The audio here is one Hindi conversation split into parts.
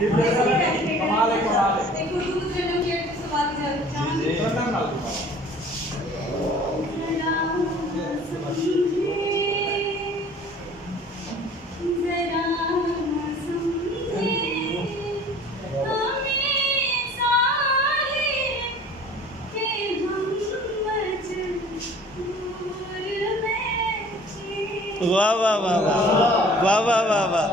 कमाल है कमाल है। एक उर्दू जनम के सवाल की जी वाह वाह वाह वाह वाह वाह वाह वाह।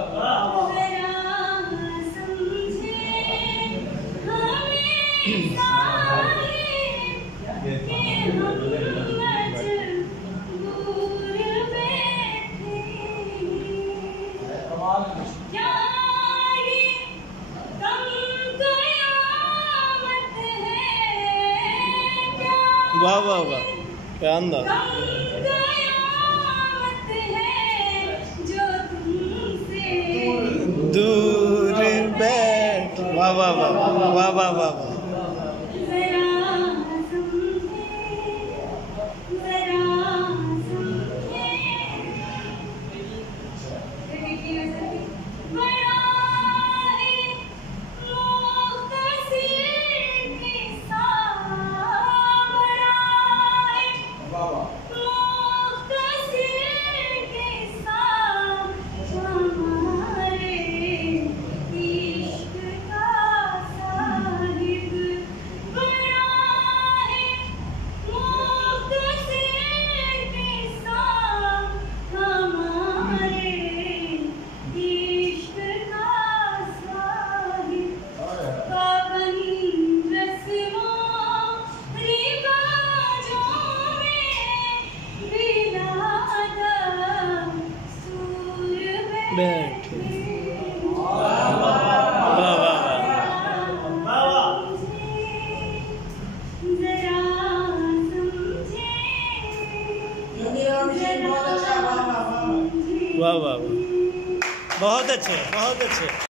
वाह वाह वाह क्या अंदाज। दूर बैठ वाह वाह वाह वाह वाह वाह वाह। बैठ वाह वाह वाह वाह वाह। बहुत अच्छे बहुत अच्छे।